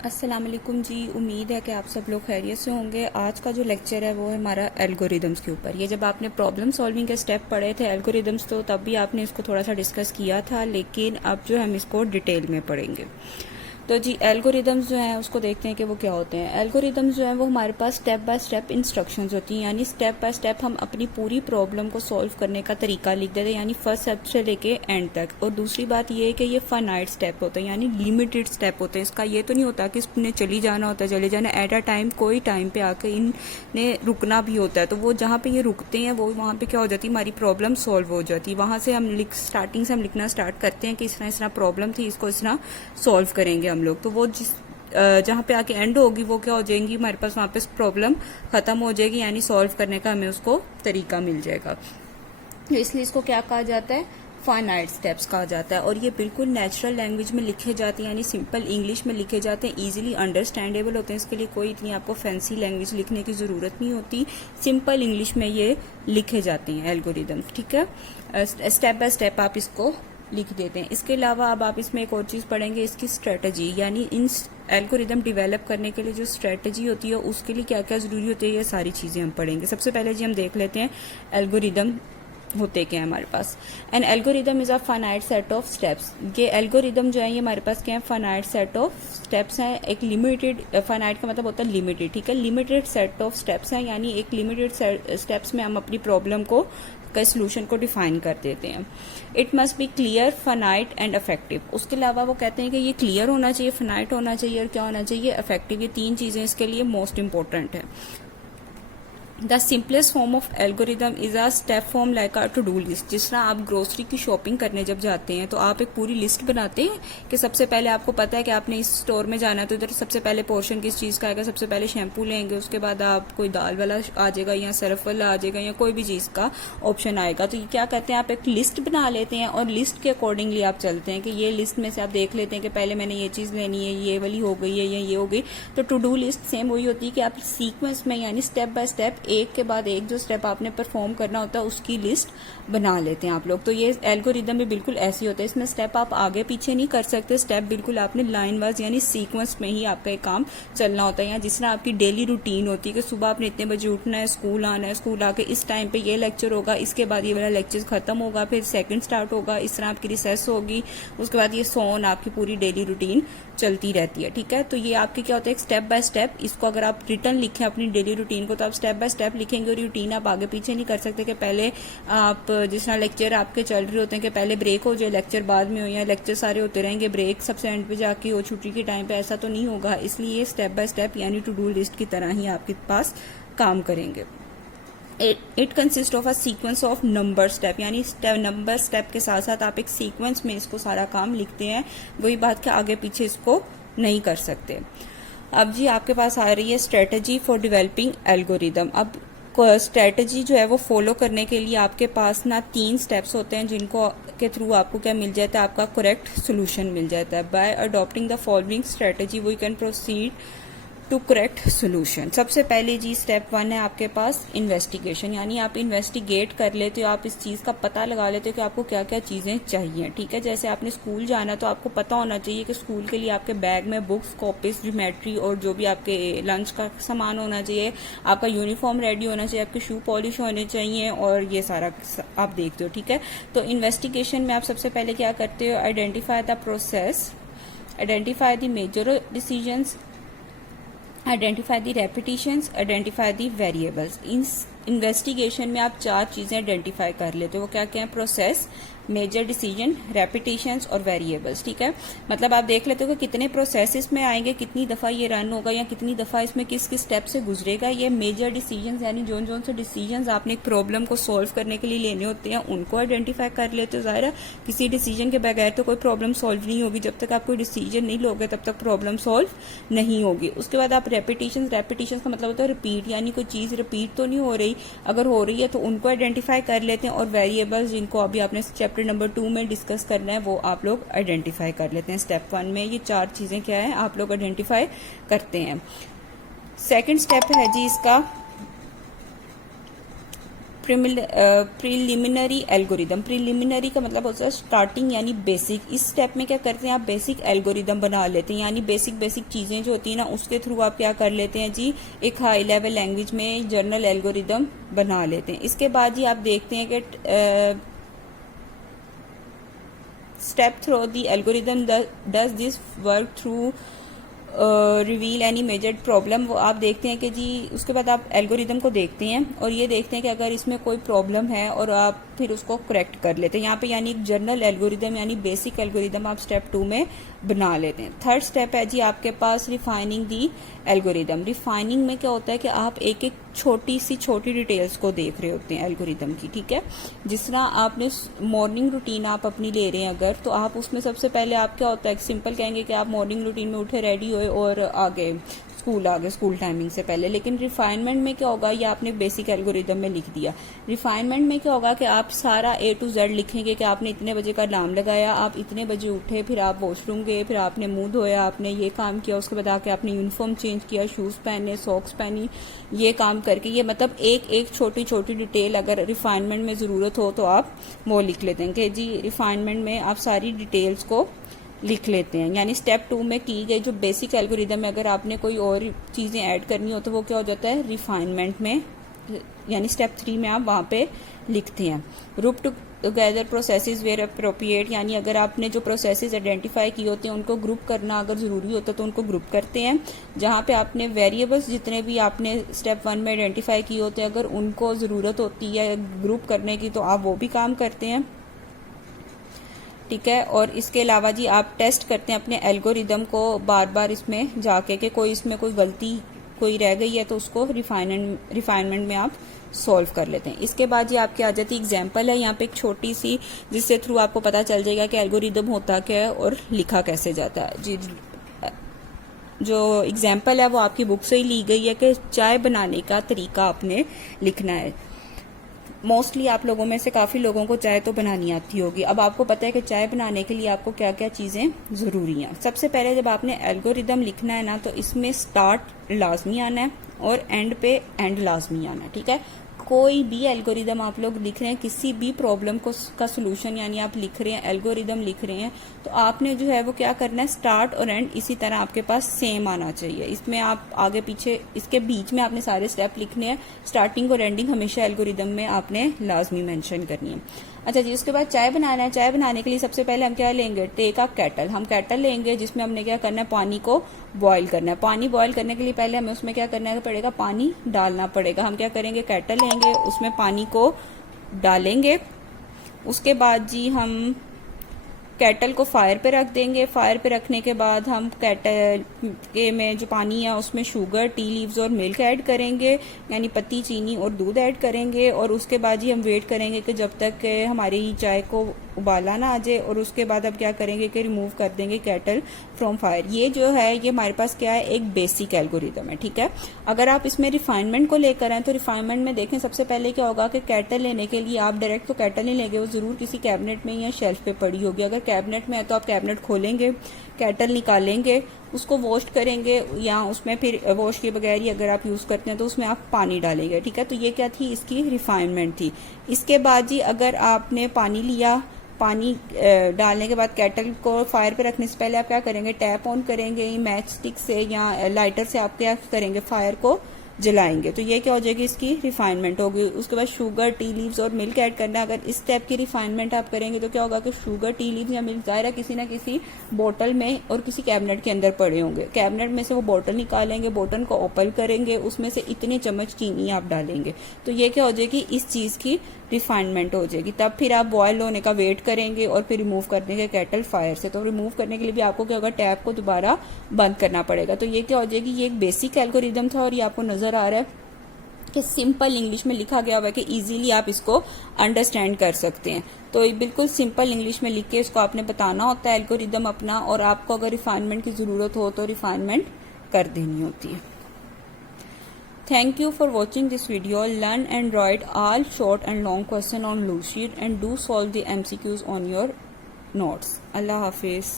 अस्सलाम वालेकुम जी। उम्मीद है कि आप सब लोग खैरियत से होंगे। आज का जो लेक्चर है वो है हमारा एल्गोरिदम्स के ऊपर। ये जब आपने प्रॉब्लम सॉल्विंग के स्टेप पढ़े थे एल्गोरिदम्स, तो तब भी आपने इसको थोड़ा सा डिस्कस किया था, लेकिन अब जो हम इसको डिटेल में पढ़ेंगे। तो जी एल्गोरिदम्स जो हैं उसको देखते हैं कि वो क्या होते हैं। एल्गोरिदम्स जो हैं वो हमारे पास स्टेप बाय स्टेप इंस्ट्रक्शंस होती हैं, यानी स्टेप बाय स्टेप हम अपनी पूरी प्रॉब्लम को सॉल्व करने का तरीका लिख देते हैं, यानी फर्स्ट स्टेप से लेके एंड तक। और दूसरी बात ये है कि ये फाइनाइट स्टेप होते हैं, यानी लिमिटेड स्टेप होते हैं। इसका ये तो नहीं होता कि इसने चली जाना होता है, चले जाना एट अ टाइम, कोई टाइम पे आके इनने रुकना भी होता है। तो वो जहाँ पे ये रुकते हैं वो वहाँ पे क्या हो जाती है, हमारी प्रॉब्लम सॉल्व हो जाती है। वहाँ से हम स्टार्टिंग से हम लिखना स्टार्ट करते हैं कि इस तरह प्रॉब्लम थी, इसको इस तरह सॉल्व करेंगे हम लोग। तो वो जिस जहाँ पे आके एंड होगी वो क्या हो जाएंगी, हमारे पास वहाँ पे प्रॉब्लम खत्म हो जाएगी, यानी सॉल्व करने का हमें उसको तरीका मिल जाएगा। तो इसलिए इसको क्या कहा जाता है, फाइनाइट स्टेप्स कहा जाता है। और ये बिल्कुल नेचुरल लैंग्वेज में लिखे जाते हैं, यानी सिंपल इंग्लिश में लिखे जाते हैं, इजीली अंडरस्टैंडेबल होते हैं। इसके लिए कोई इतनी आपको फैंसी लैंग्वेज लिखने की ज़रूरत नहीं होती, सिंपल इंग्लिश में ये लिखे जाते हैं एल्गोरिदम्स। ठीक है, स्टेप बाय स्टेप आप इसको लिख देते हैं। इसके अलावा अब आप इसमें एक और चीज़ पढ़ेंगे, इसकी स्ट्रेटजी, यानी इन एल्गोरिदम डिवेलप करने के लिए जो स्ट्रेटजी होती है उसके लिए क्या क्या ज़रूरी होती है, ये सारी चीज़ें हम पढ़ेंगे। सबसे पहले जी हम देख लेते हैं एल्गोरिदम होते क्या है हमारे पास। An algorithm is a finite set of steps. ये एल्गोरिदम जो है ये हमारे पास क्या है, फाइनाइट सेट ऑफ स्टेप्स हैं। एक लिमिटेड, फाइनाइट का मतलब होता है लिमिटेड, ठीक है, लिमिटेड सेट ऑफ स्टेप्स हैं, यानी एक लिमिटेड स्टेप्स में हम अपनी प्रॉब्लम को का सोल्यूशन को डिफाइन कर देते हैं। It must be clear, finite and effective. उसके अलावा वो कहते हैं कि ये क्लियर होना चाहिए, फाइनाइट होना चाहिए और क्या होना चाहिए, इफेक्टिव। ये तीन चीजें इसके लिए मोस्ट इंपॉर्टेंट है। The simplest form of algorithm is a step form like a to do list. जिस तरह आप ग्रोसरी की शॉपिंग करने जब जाते हैं तो आप एक पूरी लिस्ट बनाते हैं कि सबसे पहले आपको पता है कि आपने इस स्टोर में जाना है, तो इधर सबसे पहले पोर्शन किस चीज़ का आएगा, सबसे पहले शैम्पू लेंगे, उसके बाद आप कोई दाल वाला आ जाएगा या सर्फ वाला आ जाएगा या कोई भी चीज़ का ऑप्शन आएगा। तो ये क्या कहते हैं, आप एक लिस्ट बना लेते हैं और लिस्ट के अकॉर्डिंगली आप चलते हैं कि ये लिस्ट में से आप देख लेते हैं कि पहले मैंने ये चीज़ लेनी है, ये वाली हो गई है या ये हो गई। तो टू डू लिस्ट सेम वही होती है कि आप सीक्वेंस में, यानी स्टेप बाय स्टेप, एक के बाद एक जो स्टेप आपने परफॉर्म करना होता है उसकी लिस्ट बना लेते हैं आप लोग। तो ये एल्गोरिदम भी बिल्कुल ऐसी होता है, इसमें स्टेप आप आगे पीछे नहीं कर सकते, स्टेप बिल्कुल आपने लाइन वाइज यानी सीक्वेंस में ही आपका एक काम चलना होता है। या जिस तरह आपकी डेली रूटीन होती है कि सुबह आपने इतने बजे उठना है, स्कूल आना है, स्कूल आके इस टाइम पे ये लेक्चर होगा, इसके बाद ये वाला लेक्चर खत्म होगा, फिर सेकंड स्टार्ट होगा, इस तरह आपकी रिसेस होगी, उसके बाद ये सोन, आपकी पूरी डेली रूटीन चलती रहती है। ठीक है, तो ये आपके क्या होता है, स्टेप बाय स्टेप। इसको अगर आप रिटर्न लिखें अपनी डेली रूटीन को, तो आप स्टेप बाय स्टेप लिखेंगे और रूटीन आप आगे पीछे नहीं कर सकते कि पहले आप जिस तरह लेक्चर आपके चल रहे होते हैं कि पहले ब्रेक हो जाए, लेक्चर बाद में हो, या लेक्चर सारे होते रहेंगे, ब्रेक सबसे एंड पे जाके हो छुट्टी के टाइम पे, ऐसा तो नहीं होगा। इसलिए ये स्टेप बाय स्टेप यानी टू डू लिस्ट की तरह ही आपके पास काम करेंगे। It consist of a sequence of number step, यानी नंबर स्टेप के साथ साथ आप एक सीक्वेंस में इसको सारा काम लिखते हैं। वही बात कि आगे पीछे इसको नहीं कर सकते। अब जी आपके पास आ रही है स्ट्रेटजी फॉर डेवलपिंग एल्गोरिदम। अब स्ट्रेटजी जो है वो फॉलो करने के लिए आपके पास ना 3 स्टेप्स होते हैं जिनको के थ्रू आपको क्या मिल जाता है, आपका करेक्ट सोल्यूशन मिल जाता है। By adopting the following strategy we can proceed to correct solution. सबसे पहले जी स्टेप 1 है आपके पास इन्वेस्टिगेशन, यानी आप इन्वेस्टिगेट कर लेते हो, आप इस चीज़ का पता लगा लेते हो कि आपको क्या क्या चीज़ें चाहिए। ठीक है, जैसे आपने स्कूल जाना तो आपको पता होना चाहिए कि स्कूल के लिए आपके बैग में बुक्स, कॉपीज, ज्योमेट्री और जो भी आपके लंच का सामान होना चाहिए, आपका यूनिफॉर्म रेडी होना चाहिए, आपके शू पॉलिश होने चाहिए और ये सारा आप देखते हो। ठीक है, तो इन्वेस्टिगेशन में आप सबसे पहले क्या करते हो, identify the process, identify the major decisions, identify the repetitions, identify the variables. इन इन्वेस्टिगेशन में आप 4 चीजें आइडेंटिफाई कर लेते हो। वो क्या क्या है, प्रोसेस, मेजर डिसीजन, रेपिटेशंस और वेरिएबल्स। ठीक है, मतलब आप देख लेते हो कि कितने प्रोसेस में आएंगे, कितनी दफा ये रन होगा या कितनी दफा इसमें किस किस स्टेप से गुजरेगा। ये मेजर डिसीजंस यानी जोन जोन से डिसीजंस आपने एक प्रॉब्लम को सॉल्व करने के लिए लेने होते हैं, उनको आइडेंटिफाई कर लेते हो। जाहिर है किसी डिसीजन के बगैर तो कोई प्रॉब्लम सॉल्व नहीं होगी, जब तक आप कोई डिसीजन नहीं लोगे तब तक प्रॉब्लम सॉल्व नहीं होगी। उसके बाद आप रेपिटेशन का मतलब होता है रिपीट, यानी कोई चीज रिपीट तो नहीं हो रही, अगर हो रही है तो उनको आइडेंटिफाई कर लेते हैं। और वेरिएबल्स जिनको अभी आपने चैप्टर नंबर 2 में डिस्कस करना है वो आप लोग आइडेंटिफाई कर लेते हैं। स्टेप 1 में ये 4 चीजें क्या है आप लोग आइडेंटिफाई करते हैं। सेकंड स्टेप है जी इसका प्रिलिमिनरी एल्गोरिदम। प्रिलिमिनरी का मतलब होता है स्टार्टिंग यानी बेसिक। इस स्टेप में क्या करते हैं आप बेसिक एल्गोरिदम बना लेते हैं, यानी बेसिक चीजें जो होती है ना उसके थ्रू आप क्या कर लेते हैं जी, एक हाई लेवल लैंग्वेज में जर्नल एल्गोरिदम बना लेते हैं। इसके बाद जी आप देखते हैं कि step through the algorithm does this work through reveal any major problem. वो आप देखते हैं कि जी उसके बाद आप एल्गोरिदम को देखते हैं और ये देखते हैं कि अगर इसमें कोई प्रॉब्लम है और आप फिर उसको करेक्ट कर लेते हैं। यहाँ पे यानी एक जनरल एल्गोरिदम यानी बेसिक एल्गोरिदम आप स्टेप 2 में बना लेते हैं। थर्ड स्टेप है जी आपके पास रिफाइनिंग दी एल्गोरिदम। रिफाइनिंग में क्या होता है कि आप एक एक छोटी डिटेल्स को देख रहे होते हैं एल्गोरिदम की, ठीक है। जिस तरह आपने मॉर्निंग रूटीन आप अपनी ले रहे हैं अगर, तो आप उसमें सबसे पहले आप क्या होता है सिंपल कहेंगे कि आप मॉर्निंग रूटीन में उठे रेडी हुए और आगे स्कूल टाइमिंग से पहले। लेकिन रिफाइनमेंट में क्या होगा, ये आपने बेसिक एल्गोरिदम में लिख दिया। रिफाइनमेंट में क्या होगा कि आप सारा A to Z लिखेंगे कि आपने इतने बजे का अलार्म लगाया, आप इतने बजे उठे, फिर आप वॉशरूम गए, फिर आपने मुंह धोया, आपने ये काम किया, उसके बाद आके आपने यूनिफॉर्म चेंज किया, शूज पहने, सॉक्स पहनी, ये काम करके, ये मतलब एक छोटी डिटेल अगर रिफाइनमेंट में जरूरत हो तो आप वो लिख लेते हैं कि जी रिफाइनमेंट में आप सारी डिटेल्स को लिख लेते हैं। यानी स्टेप 2 में की गई जो बेसिक एल्गोरिदम में अगर आपने कोई और चीजें ऐड करनी हो तो वो क्या हो जाता है रिफाइनमेंट में, यानी स्टेप 3 में आप वहां पे लिखते हैं। Group together processes where appropriate, यानी अगर आपने जो प्रोसेसेस आइडेंटिफाई किए होते हैं उनको ग्रुप करना अगर जरूरी होता है तो उनको ग्रुप करते हैं। जहां पे आपने वेरिएबल्स जितने भी आपने स्टेप 1 में आइडेंटिफाई किए होते हैं अगर उनको जरूरत होती है ग्रुप करने की तो आप वो भी काम करते हैं, ठीक है। और इसके अलावा जी आप टेस्ट करते हैं अपने एल्गोरिदम को बार इसमें जाके कि कोई इसमें कोई गलती कोई रह गई है तो उसको रिफाइनमेंट में आप सॉल्व कर लेते हैं। इसके बाद जी आपकी आ जाती एग्जांपल है यहाँ पे एक छोटी सी, जिससे थ्रू आपको पता चल जाएगा कि एल्गोरिदम होता क्या है और लिखा कैसे जाता है। जी जो एग्जांपल है वो आपकी बुक से ही ली गई है कि चाय बनाने का तरीका आपने लिखना है। मोस्टली आप लोगों में से काफी लोगों को चाय तो बनानी आती होगी। अब आपको पता है कि चाय बनाने के लिए आपको क्या क्या चीजें जरूरी हैं। सबसे पहले जब आपने एल्गोरिदम लिखना है ना तो इसमें स्टार्ट लाजमी आना है और एंड पे एंड लाजमी आना है, ठीक है। कोई भी एल्गोरिदम आप लोग लिख रहे हैं, किसी भी प्रॉब्लम को का सोल्यूशन यानी आप लिख रहे हैं एल्गोरिदम लिख रहे हैं तो आपने जो है वो क्या करना है स्टार्ट और एंड इसी तरह आपके पास सेम आना चाहिए। इसमें आप आगे पीछे इसके बीच में आपने सारे स्टेप लिखने हैं। स्टार्टिंग और एंडिंग हमेशा एल्गोरिदम में आपने लाजमी मेंशन करनी है। अच्छा जी, उसके बाद चाय बनाना है। चाय बनाने के लिए सबसे पहले हम क्या लेंगे, टेक अ केटल। हम केटल लेंगे जिसमें हमने क्या करना है पानी को बॉईल करना है। पानी बॉईल करने के लिए पहले हमें उसमें क्या करना पड़ेगा, पानी डालना पड़ेगा। हम क्या करेंगे, केटल लेंगे उसमें पानी को डालेंगे। उसके बाद जी हम केटल को फायर पे रख देंगे। फायर पे रखने के बाद हम केटल के में जो पानी है उसमें शुगर, टी लीव्स और मिल्क ऐड करेंगे, यानी पत्ती, चीनी और दूध ऐड करेंगे। और उसके बाद ही हम वेट करेंगे कि जब तक हमारी चाय को उबाला ना आ जाए। और उसके बाद अब क्या करेंगे कि रिमूव कर देंगे केटल फ्रॉम फायर। ये जो है ये हमारे पास क्या है, एक बेसिक एल्गोरिदम है, ठीक है। अगर आप इसमें रिफाइनमेंट को लेकर आए तो रिफाइनमेंट में देखें सबसे पहले क्या होगा कि केटल लेने के लिए आप डायरेक्ट तो केटल नहीं लेंगे, वो जरूर किसी कैबिनेट में या शेल्फ पे पड़ी होगी। अगर कैबिनेट में है तो आप कैबिनेट खोलेंगे, केटल निकालेंगे, उसको वॉश करेंगे या उसमें फिर वॉश के बगैर ही अगर आप यूज करते हैं तो उसमें आप पानी डालेंगे, ठीक है। तो ये क्या थी, इसकी रिफाइनमेंट थी। इसके बाद जी अगर आपने पानी लिया, पानी डालने के बाद केटल को फायर पे रखने से पहले आप क्या करेंगे, टैप ऑन करेंगे, मैच स्टिक से या लाइटर से आप क्या करेंगे, फायर को जलाएंगे। तो ये क्या हो जाएगी, इसकी रिफाइनमेंट होगी। उसके बाद शुगर, टी लीव्स और मिल्क ऐड करना। अगर इस स्टेप की रिफाइनमेंट आप करेंगे तो क्या होगा कि शुगर, टी लीव्स या मिल्क जाहिर है किसी ना किसी बोतल में और किसी कैबिनेट के अंदर पड़े होंगे। कैबिनेट में से वो बोतल निकालेंगे, बोतल को ओपन करेंगे, उसमें से इतने चम्मच चीनी आप डालेंगे। तो ये क्या हो जाएगी, इस चीज की रिफाइनमेंट हो जाएगी। तब फिर आप बॉयल होने का वेट करेंगे और फिर रिमूव कर देंगे केटल फायर से। तो रिमूव करने के लिए भी आपको क्या होगा, टैप को दोबारा बंद करना पड़ेगा। तो ये क्या हो जाएगी, ये एक बेसिक एल्गोरिदम था और ये आपको नजर आ रहा है कि सिंपल इंग्लिश में लिखा गया हुआ है कि इजीली आप इसको अंडरस्टैंड कर सकते हैं। तो बिल्कुल सिंपल इंग्लिश में लिख के इसको आपने बताना होता है एल्गोरिदम अपना, और आपको अगर रिफाइनमेंट की जरूरत हो तो रिफाइनमेंट कर देनी होती है। Thank you for watching this video. Learn and write all short and long questions on Lucid and do solve the MCQs on your notes. Allah Hafiz.